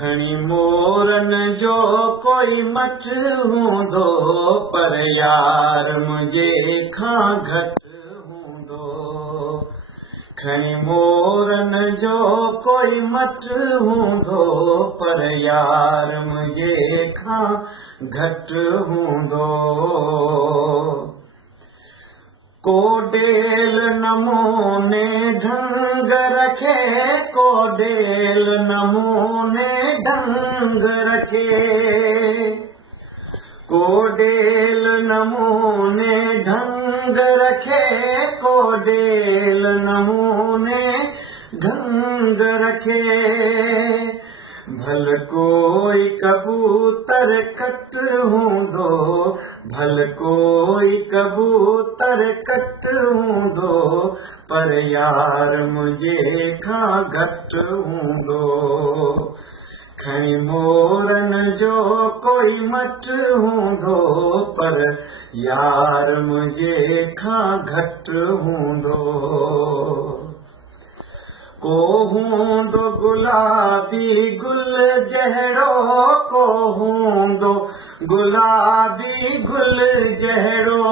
खणी मोरन जो कोई मट हूंदो पर यार मुझे खां घट हूंदो। खणी मोरन जो कोई मट हूंदो पर यार मुझे खां घट हूंदो। को डेल नमूने ढंग रखे, को डेल नमूने ढंग रखे, को डेल नमूने ढंग रखे, को डेल नमूने ढंग रखे। भल कोई कबूतर कट हूंदो, भल कोई कबूतर कट हूंदो पर यार मुझे खां घट हूंदो। खणी मोरन जो कोई मट हूंदो पर यार मुझे खां घट हूंदो। को हूंदो गुलाबी गुल जहिड़ो, को हूंदो गुलाबी गुल जहिड़ो,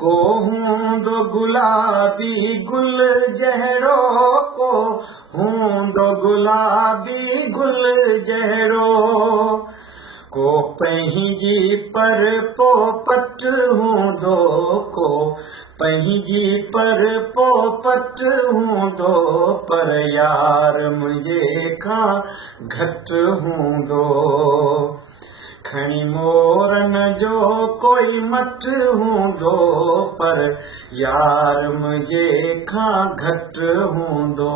को हूंदो गुलाबी गुल जहिड़ो, को हूंदो गुलाबी गुल जहिड़ो। को पंहिंजी पर पोपट हूंदो, को पंहिंजी पर पोपट हूंदो पर यार मुझे खां घट हूंदो। खणी मोरन जो कोई मट हूंदो पर यार मुझे खां घट हूंदो।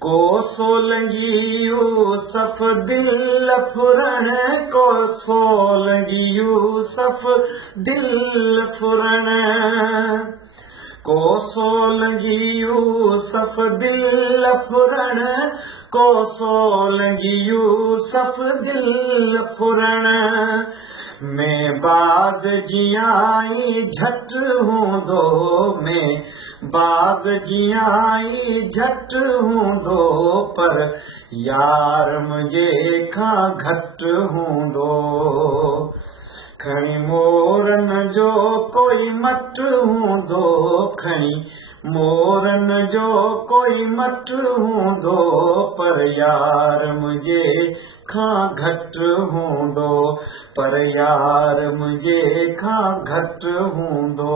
को सोलंगी यूसुफ दिल फुरण, को सोलंगी यूसुफ दिल फुरण, को सोलंगी यूसुफ दिल फुरण, को सोलंगी यूसुफ दिल फुरण। मैं बाज़ जियाई झट हूंदो, मैं बाज़ जियाई झट हूंदो पर यार मुझे खां घट हूंदो। खणी मोरन जो कोई मट हूंदो, खणी मोरन जो कोई मट हूंदो पर यार मुझे खां घट हूंदो, पर यार मुझे खां घट हूंदो।